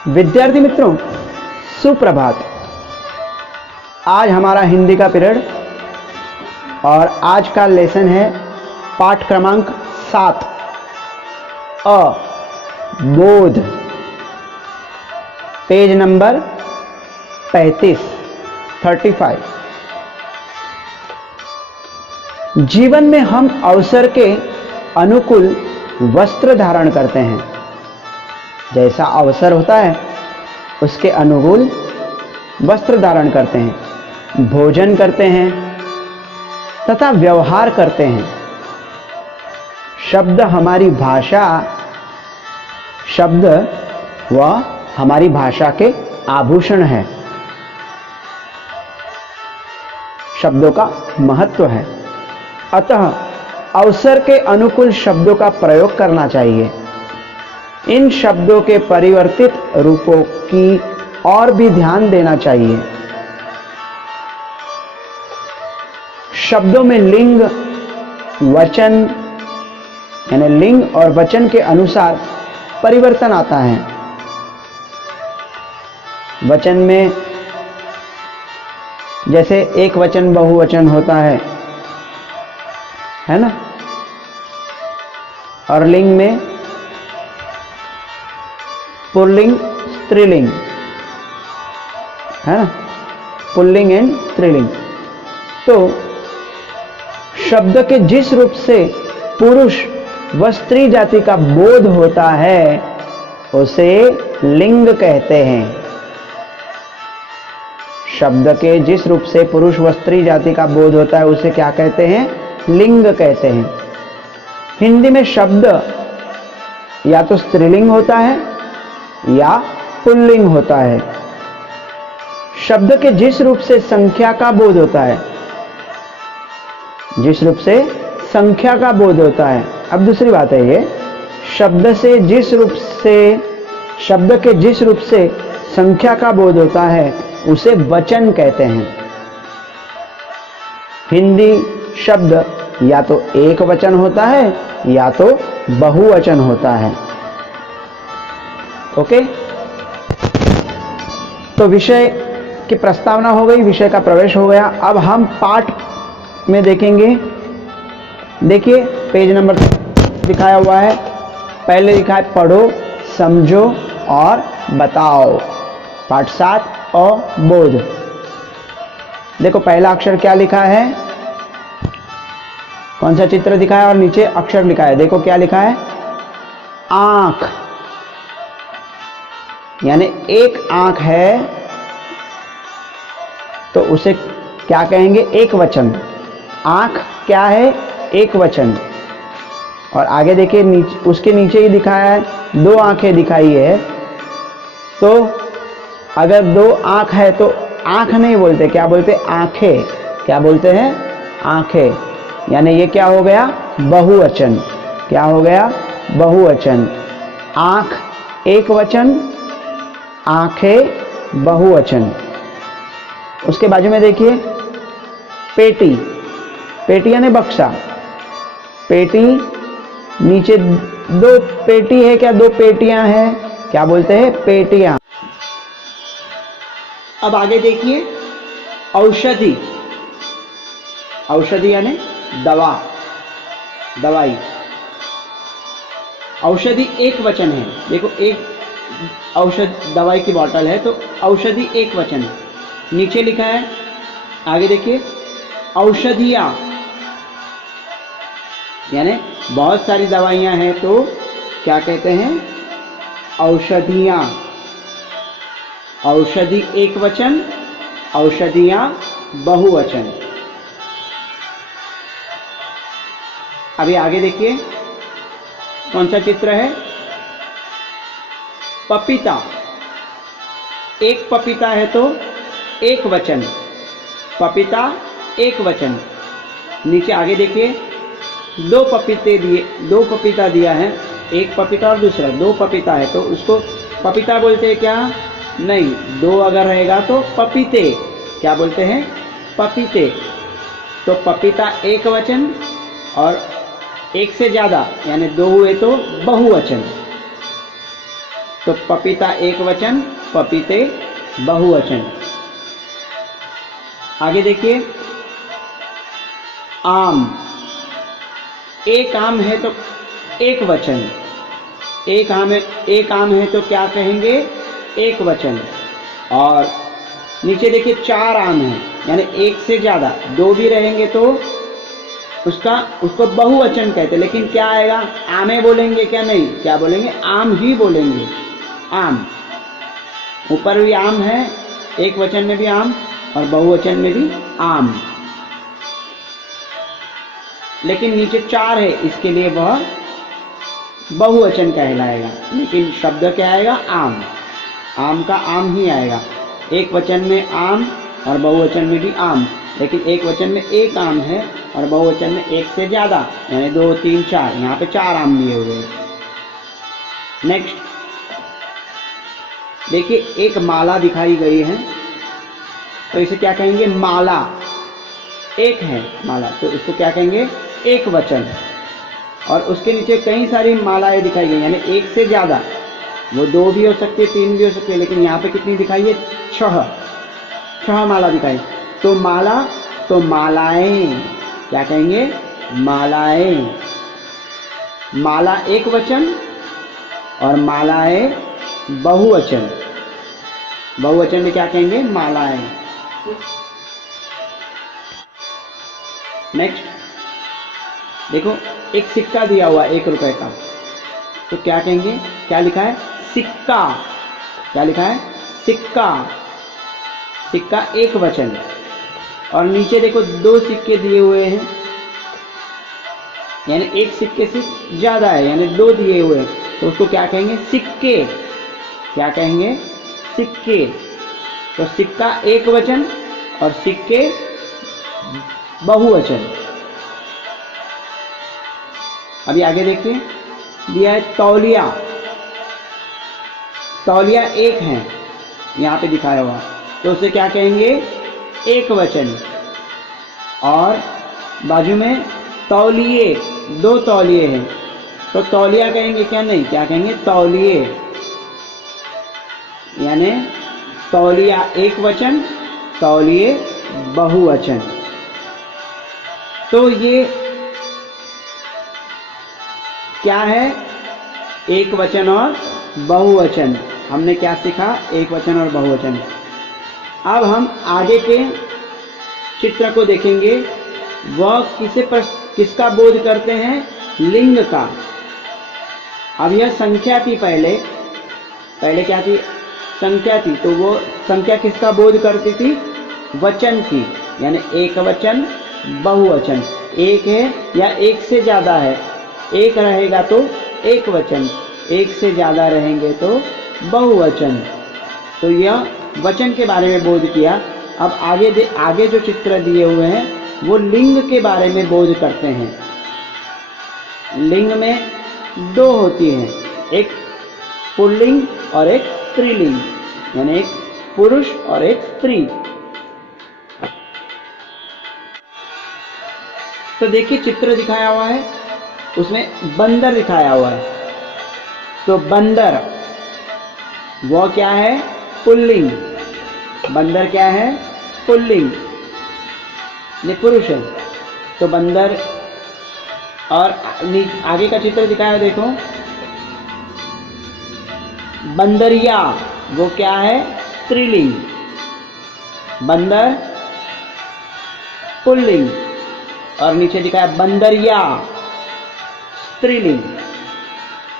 विद्यार्थी मित्रों, सुप्रभात। आज हमारा हिंदी का पीरियड और आज का लेसन है पाठ क्रमांक 7 बोध, पेज नंबर 35। जीवन में हम अवसर के अनुकूल वस्त्र धारण करते हैं। जैसा अवसर होता है उसके अनुकूल वस्त्र धारण करते हैं, भोजन करते हैं तथा व्यवहार करते हैं। शब्द व हमारी भाषा के आभूषण है। शब्दों का महत्व है, अतः अवसर के अनुकूल शब्दों का प्रयोग करना चाहिए। इन शब्दों के परिवर्तित रूपों की और भी ध्यान देना चाहिए। शब्दों में लिंग, वचन यानी लिंग और वचन के अनुसार परिवर्तन आता है। वचन में जैसे एक वचन बहुवचन होता है ना, और लिंग में पुल्लिंग स्त्रीलिंग है ना, पुल्लिंग एंड स्त्रीलिंग। तो शब्द के जिस रूप से पुरुष व स्त्री जाति का बोध होता है उसे लिंग कहते हैं। शब्द के जिस रूप से पुरुष व स्त्री जाति का बोध होता है उसे क्या कहते हैं? लिंग कहते हैं। हिंदी में शब्द या तो स्त्रीलिंग होता है या पुल्लिंग होता है। शब्द के जिस रूप से संख्या का बोध होता है, जिस रूप से संख्या का बोध होता है। अब दूसरी बात है ये, शब्द के जिस रूप से संख्या का बोध होता है उसे वचन कहते हैं। हिंदी शब्द या तो एक वचन होता है या तो बहुवचन होता है। ओके, तो विषय की प्रस्तावना हो गई, विषय का प्रवेश हो गया। अब हम पाठ में देखेंगे। देखिए पेज नंबर दिखाया हुआ है। पहले लिखा है पढ़ो, समझो और बताओ। पाठ 7 बोध। देखो पहला अक्षर क्या लिखा है, कौन सा चित्र दिखाया और नीचे अक्षर लिखा है। देखो क्या लिखा है, आंख, यानी एक आंख है तो उसे क्या कहेंगे? एक वचन। आंख क्या है? एक वचन। और आगे देखिए उसके नीचे ही दिखाया है 2 आंखें दिखाई है। तो अगर 2 आंख है तो आंख नहीं बोलते, क्या बोलते? आंखें। क्या बोलते हैं? आंखें। यानी ये क्या हो गया? बहुवचन। क्या हो गया? बहुवचन। आंख एक वचन, आंखें बहुवचन। उसके बाजू में देखिए पेटी। पेटी यानी बक्सा। पेटी, नीचे 2 पेटी है, क्या 2 पेटियां हैं? क्या बोलते हैं? पेटियां। अब आगे देखिए औषधि। औषधि यानी दवा, दवाई। औषधि एक वचन है। देखो एक औषध दवाई की बोतल है तो औषधि एक वचन है। नीचे लिखा है, आगे देखिए औषधियां, यानी बहुत सारी दवाइयां हैं तो क्या कहते हैं? औषधियां। औषधि एक वचन, औषधियां बहुवचन। अभी आगे देखिए कौन सा चित्र है, पपीता। एक पपीता है तो एक वचन, पपीता एक वचन। नीचे आगे देखिए 2 पपीता दिया है, एक पपीता और दूसरा। 2 पपीता है तो उसको पपीता बोलते हैं क्या? नहीं, 2 अगर रहेगा तो पपीते। क्या बोलते हैं? पपीते। तो पपीता एक वचन और एक से ज्यादा यानी 2 हुए तो बहुवचन। तो पपीता एक वचन, पपीते बहुवचन। आगे देखिए, आम, एक आम है तो एक वचन, एक आम है तो क्या कहेंगे, एक वचन। और नीचे देखिए चार आम है, यानी एक से ज्यादा, दो भी रहेंगे तो उसको बहुवचन कहते हैं। लेकिन क्या आएगा, आमे बोलेंगे क्या, नहीं, क्या बोलेंगे, आम ही बोलेंगे, आम। ऊपर भी आम है, एक वचन में भी आम और बहुवचन में भी आम, लेकिन नीचे चार है, इसके लिए वह बहुवचन कहलाएगा। लेकिन शब्द क्या आएगा, आम, आम का आम ही आएगा। एक वचन में आम और बहुवचन में भी आम, लेकिन एक वचन में एक आम है और बहुवचन में एक से ज्यादा, यानी 2, 3, 4, यहाँ पे 4 आम लिए हुए हैं। नेक्स्ट देखिए, एक माला दिखाई गई है, तो इसे क्या कहेंगे, माला। एक है माला, तो इसको क्या कहेंगे, एक वचन। और उसके नीचे कई सारी मालाएं दिखाई गई, यानी एक से ज्यादा, वो 2 भी हो सकती है, 3 भी हो सकती है, लेकिन यहाँ पे कितनी दिखाई है, 6 माला दिखाई। तो माला, तो मालाएं, क्या कहेंगे, मालाएं। माला एक वचन और मालाएं बहुवचन। बहुवचन में क्या कहेंगे, मालाएं। नेक्स्ट देखो, एक सिक्का दिया हुआ 1 रुपए का, तो क्या कहेंगे, क्या लिखा है, सिक्का। क्या लिखा है, सिक्का। सिक्का एक वचन। और नीचे देखो 2 सिक्के दिए हुए हैं, यानी एक सिक्के से ज्यादा है, यानी 2 दिए हुए हैं, तो उसको क्या कहेंगे, सिक्के। क्या कहेंगे, सिक्के। तो सिक्का एक वचन और सिक्के बहुवचन। अभी आगे देखिए, दिया है तौलिया। तौलिया एक है, यहां पे दिखाया हुआ, तो उसे क्या कहेंगे, एक वचन। और बाजू में तौलिए, 2 तौलिए हैं, तो तौलिया कहेंगे क्या, नहीं, क्या कहेंगे, तौलिए। यानी तौलिया एक वचन, तौलिए बहुवचन। तो ये क्या है, एक वचन और बहुवचन। हमने क्या सीखा, एक वचन और बहुवचन। अब हम आगे के चित्र को देखेंगे, वह किसका बोध करते हैं, लिंग का। अब यह संख्या थी, पहले क्या थी, संख्या थी, तो वो संख्या किसका बोध करती थी, वचन की, यानी एक वचन बहुवचन। एक है या एक से ज्यादा है, एक रहेगा तो एक वचन, एक से ज्यादा रहेंगे तो बहुवचन। तो यह वचन के बारे में बोध किया। अब आगे जो चित्र दिए हुए हैं वो लिंग के बारे में बोध करते हैं। लिंग में 2 होती हैं, एक पुल्लिंग और एक स्त्रीलिंग, यानी एक पुरुष और एक स्त्री। तो देखिए चित्र दिखाया हुआ है, उसमें बंदर दिखाया हुआ है। तो बंदर वो क्या है, पुल्लिंग। बंदर क्या है, पुल्लिंग, ये पुरुष है। तो बंदर। और आगे का चित्र दिखाया है, देखो, बंदरिया, वो क्या है, स्त्रीलिंग। बंदर पुल्लिंग, और नीचे दिखाया बंदरिया स्त्रीलिंग,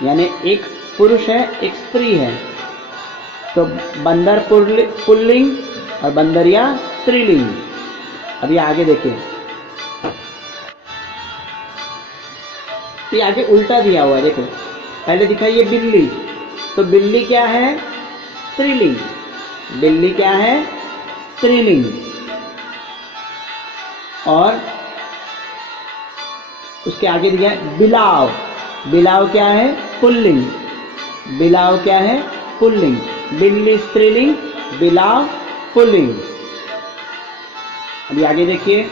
यानी एक पुरुष है एक स्त्री है। तो बंदर पुल्लिंग और बंदरिया स्त्रीलिंग। अभी आगे देखिए, ये आगे उल्टा दिया हुआ है, देखो, पहले दिखाइए बिल्ली, तो बिल्ली क्या है, स्त्रीलिंग। बिल्ली क्या है, स्त्रीलिंग। और उसके आगे दिया है बिलाव। बिलाव क्या है, पुल्लिंग। बिलाव क्या है, पुल्लिंग। बिल्ली स्त्रीलिंग, बिलाव पुल्लिंग। अभी आगे देखिए,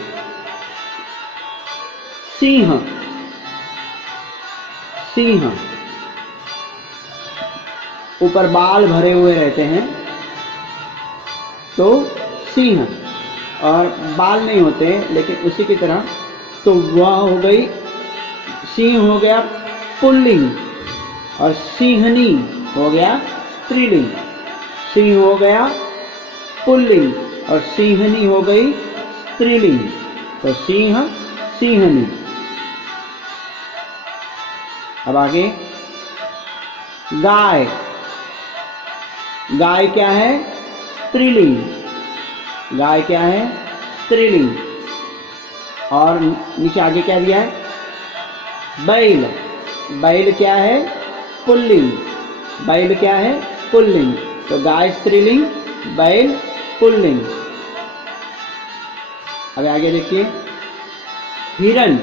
सिंह। सिंह ऊपर बाल भरे हुए रहते हैं तो सिंह, और बाल नहीं होते लेकिन उसी की तरह, तो वह हो गई, सिंह हो गया पुल्लिंग, और सिंहनी हो गया स्त्रीलिंग। सिंह हो गया पुल्लिंग और सिंहनी हो गई स्त्रीलिंग, तो सिंह सिंहनी। अब आगे गाय। गाय क्या है? स्त्रीलिंग। गाय क्या है? स्त्रीलिंग। और नीचे आगे क्या दिया है? बैल। बैल क्या है? पुल्लिंग। बैल क्या है? पुल्लिंग। तो गाय स्त्रीलिंग, बैल पुल्लिंग। अब आगे देखिए, हिरन।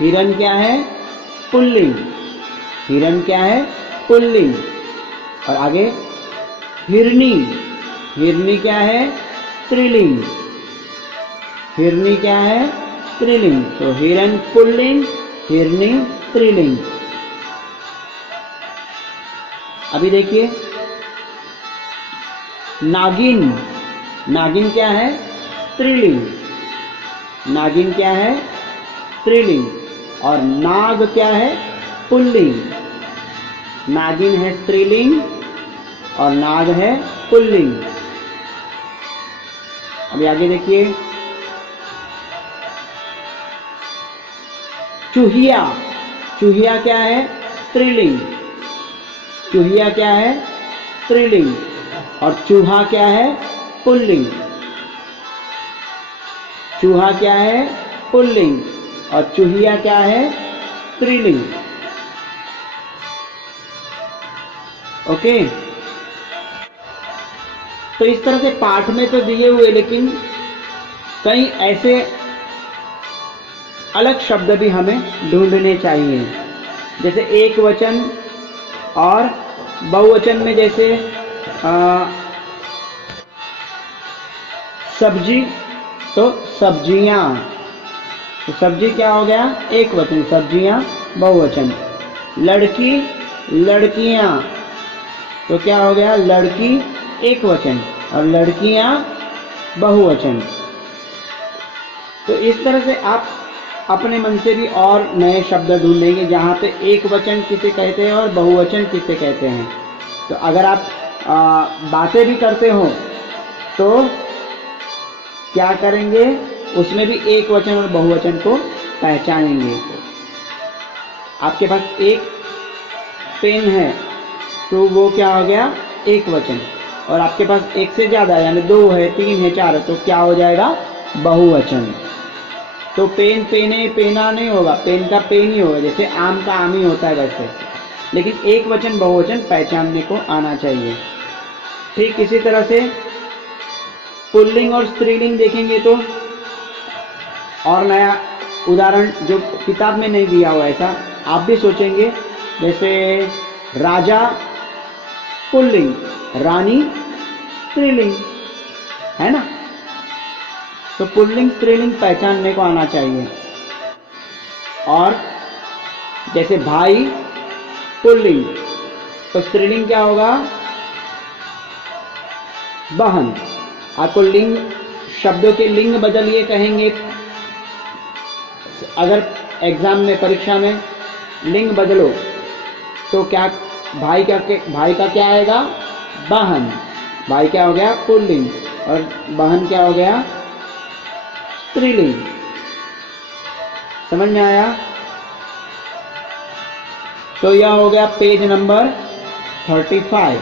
हिरन क्या है? पुल्लिंग। हिरन क्या है? पुल्लिंग। और आगे हिरनी। हिरनी क्या है? स्त्रीलिंग। हिरनी क्या है? स्त्रीलिंग। तो हिरन पुल्लिंग, हिरनी स्त्रीलिंग। अभी देखिए नागिन। नागिन क्या है? स्त्रीलिंग। नागिन क्या है? स्त्रीलिंग। और नाग क्या है? पुल्लिंग। नागिन है स्त्रीलिंग और नाग है पुल्लिंग। अभी आगे देखिए, चूहिया। चूहिया क्या है? स्त्रीलिंग। चूहिया क्या है? स्त्रीलिंग। और चूहा क्या है? पुल्लिंग। चूहा क्या है? पुल्लिंग। और चूहिया क्या है? स्त्रीलिंग। ओके, तो इस तरह से पाठ में तो दिए हुए, लेकिन कई ऐसे अलग शब्द भी हमें ढूंढने चाहिए। जैसे एक वचन और बहुवचन में, जैसे सब्जी, तो सब्जियां। तो सब्जी क्या हो गया? एक वचन, सब्जियां बहुवचन। लड़की, लड़कियां, तो क्या हो गया? लड़की एक वचन और लड़कियां बहुवचन। तो इस तरह से आप अपने मन से भी और नए शब्द ढूंढेंगे जहाँ पे एक वचन किसे कहते हैं और बहुवचन किसे कहते हैं। तो अगर आप बातें भी करते हो तो क्या करेंगे? उसमें भी एक वचन और बहुवचन को पहचानेंगे। आपके पास एक पेन है तो वो क्या हो गया? एक वचन। और आपके पास एक से ज़्यादा, यानी 2 है, 3 है, 4 है, तो क्या हो जाएगा? बहुवचन। तो पेन, पेने, पेना नहीं होगा, पेन का पेन ही होगा, जैसे आम का आम ही होता है वैसे। लेकिन एक वचन बहुवचन पहचानने को आना चाहिए। ठीक इसी तरह से पुल्लिंग और स्त्रीलिंग देखेंगे तो और नया उदाहरण जो किताब में नहीं दिया हुआ, ऐसा आप भी सोचेंगे। जैसे राजा पुल्लिंग, रानी स्त्रीलिंग, है ना? तो पुल्लिंग स्त्रीलिंग पहचानने को आना चाहिए। और जैसे भाई पुल्लिंग, तो स्त्रीलिंग क्या होगा? बहन। आपको लिंग, शब्दों के लिंग बदलिए कहेंगे, अगर एग्जाम में, परीक्षा में लिंग बदलो तो क्या? भाई का क्या आएगा? बहन। भाई क्या हो गया? पुल्लिंग। और बहन क्या हो गया? स्त्रीलिंग। समझ में आया? तो यह हो गया पेज नंबर 35।